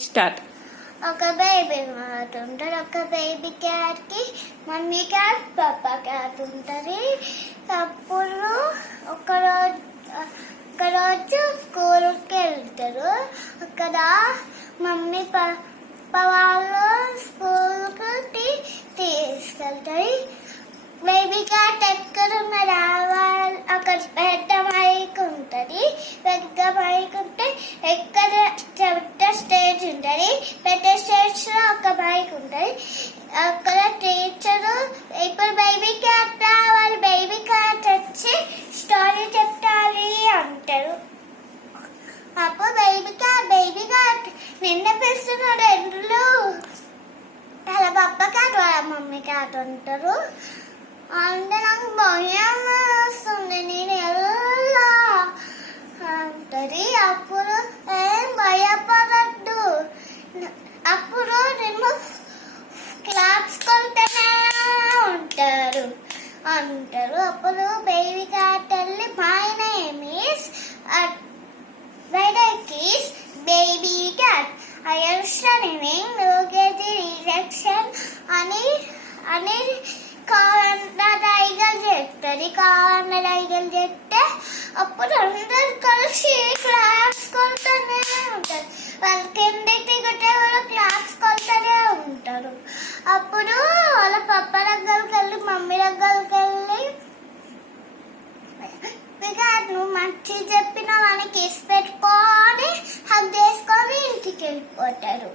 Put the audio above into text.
Start. ఒక baby cat ఉంటుంది. ఒక బేబీ క్యాట్ కి మమ్మీ క్యాట్ పాపా క్యాట్ ఉంటుంది. అప్పుడు ఒకరోజు స్కూల్కి వెళ్తారు. అక్కడ మమ్మీ పాప వాళ్ళు స్కూల్కి తీసుకెళ్తాయి. బేబీ క్యాట్ ఎక్కడ రావాలి, అక్కడ పెద్ద మైక్ ఉంటుంది. పెద్ద మైక్ ఉంటే ఎక్కడ పెద్ద స్టేజ్ ఉంటుంది. పెద్ద స్టేజ్ లో ఒక మైక్ ఉంటుంది. అక్కడ టీచరు ఇప్పుడు బేబీ క్యాట్ రావాలి, బేబీ క్యాట్ వచ్చి స్టోరీ చెప్పాలి అంటారు. అప్పుడు బేబీ క్యాట్ నిన్న పిలుస్తున్నాడు ఎండ్లు అలా పప్ప క్యాట్ వాళ్ళ మమ్మీ క్యాట్ అంటారు. అంటే నాకు భయం వస్తుంది, నేను ఎలా అంటది. అప్పుడు ఏం భయపడద్దు, అప్పుడు నేను క్లాప్స్ కొడుతూనే అంటారు. అప్పుడు బేబీ క్యాట్ వెళ్ళి my name is baby cat I am studying look at the direction అని కావాలైగలు చెప్తే అప్పుడు అందరు కలిసి క్లాస్ కొడుతూనే ఉంటారు. వాళ్ళ కిందకి కొట్టే వాళ్ళు క్లాస్ కొడుతూనే ఉంటారు. అప్పుడు వాళ్ళ పప్ప దగ్గరికి వెళ్ళి మమ్మీ దగ్గరికి వెళ్ళి నువ్వు మంచి చెప్పిన వాళ్ళకి కిస్ పెట్టుకొని హగ్ చేసుకొని ఇంటికి వెళ్ళిపోతారు.